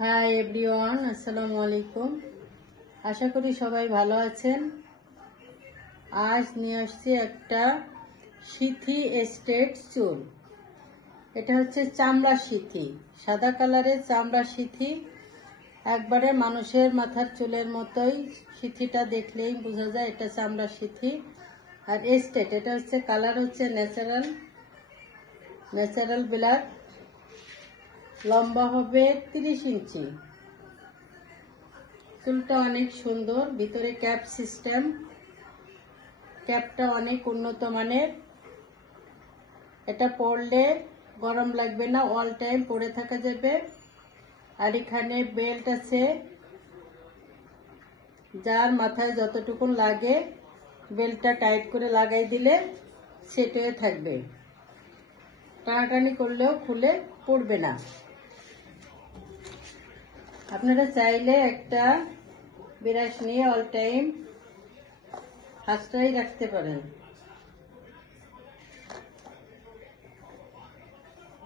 Hi everyone, আসসালামু আলাইকুম। আশা করি সবাই ভালো আছেন। আজ নিয়ে আসছি একটা সিথি এস্টেট চুল। এটা হচ্ছে চামড়া সিথি, সাদা কালারের চামড়া সিথি। একবারে মানুষের মাথার চুলের মতোই, সিথিটা দেখলেই বোঝা যায় এটা চামড়া সিথি। আর এস্টেট, এটা হচ্ছে কালার হচ্ছে ন্যাচারাল ব্ল্যাক। লম্বা হবে 30 ইঞ্চি। চুলটা অনেক সুন্দর, ভিতরে ক্যাপ সিস্টেম। ক্যাপটা অনেক উন্নত মানের। এটা পরলে গরম লাগবে না, অল টাইম পরে থাকা যাবে। আর এখানে বেল্ট আছে, যার মাথায় যতটুকু লাগে বেল্টটা টাইট করে লাগাই দিলে সেট হয়ে থাকবে, টানাটানি করলেও খুলে পড়বে না। আপনারা চাইলে একটা ব্রাশ নিয়ে অল টাইম হাতটাই রাখতে পারেন।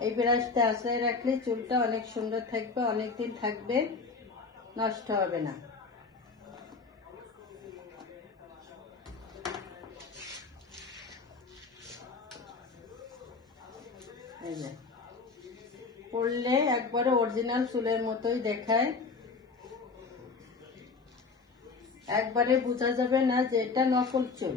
এই ব্রাশটা আশ্রয় রাখলে চুলটা অনেক সুন্দর থাকবে, অনেক দিন থাকবে, নষ্ট হবে না। পরলে একবারে অরিজিনাল চুলের মতোই দেখায়। একবারে বোঝা যাবে না যে এটা নকল চুল।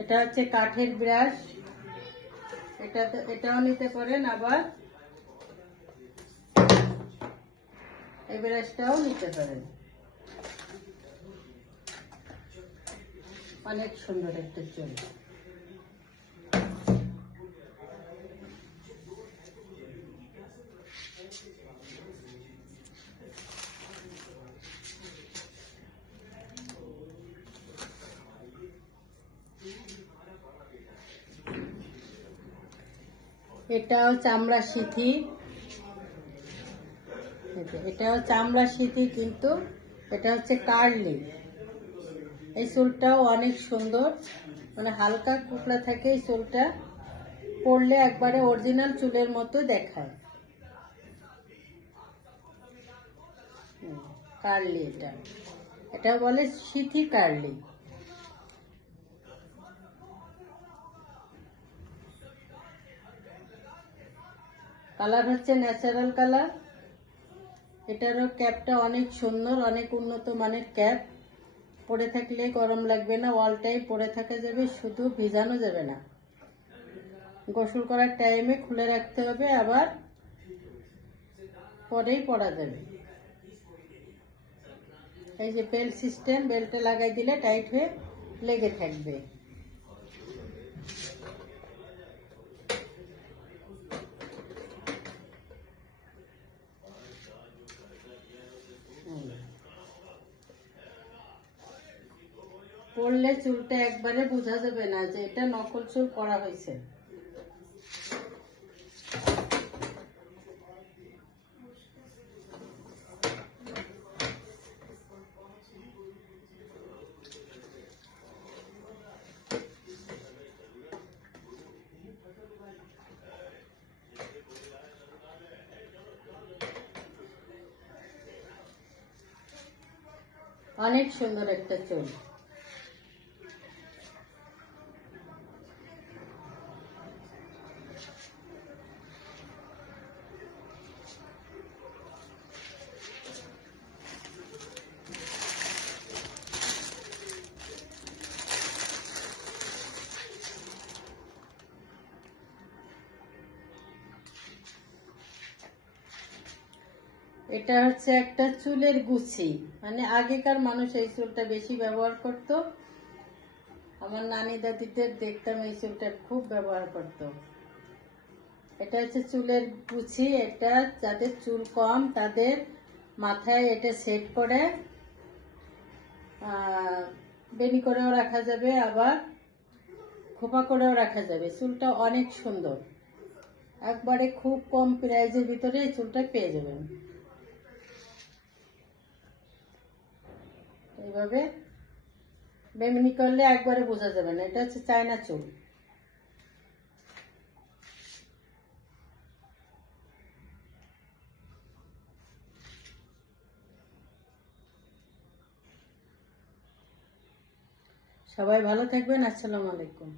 এটা হচ্ছে কাঠের ব্রাশ, এটাও নিতে পারেন, আবার এই ব্রাশটাও নিতে পারেন। অনেক সুন্দর একটা চুল। এটাও চামড়া সিথি, এটাও চামড়া সিথি, কিন্তু এটা হচ্ছে কার্লি। এই চুলটাও অনেক সুন্দর, মানে হালকা কুকড়া থাকে এই চুলটা। পরলে একবারে অরিজিনাল চুলের মতো দেখায়। কার্লি, এটা বলে সিথি কার্লি। কালার হচ্ছে ন্যাচারাল কালার। এটারও ক্যাপটা অনেক সুন্দর, অনেক উন্নত মানের ক্যাপ। পরে থাকলে গরম লাগবে না, অল টাইম পরে থাকা যাবে, শুধু ভিজানো যাবে না। গোসল করার টাইমে খুলে রাখতে হবে, আবার পরেই পরা যাবে। এই যে বেল্ট সিস্টেম, বেল্টে লাগাই দিলে টাইট হয়ে লেগে থাকবে। পরলে চুলটা একবারে বোঝা যাবে না যে এটা নকল চুল করা হয়েছে। অনেক সুন্দর একটা চুল। এটা হচ্ছে একটা চুলের গুছি, মানে আগেকার মানুষ এই চুলটা বেশি ব্যবহার করত। আমার নানি দাদিদের দেখতাম এই চুলটা খুব ব্যবহার করত। এটা হচ্ছে চুলের গুছি। এটা যাদের চুল কম তাদের মাথায় এটা সেট করে বেনি করেও রাখা যাবে, আবার খোপা করেও রাখা যাবে। চুলটা অনেক সুন্দর, একবারে খুব কম প্রাইজের ভিতরে এই চুলটা পেয়ে যাবেন। এইভাবে বেমিনি করলে একবারে বোঝা যাবে না। এটা হচ্ছে চায়না চুল। সবাই ভালো থাকবেন। আসসালামু আলাইকুম।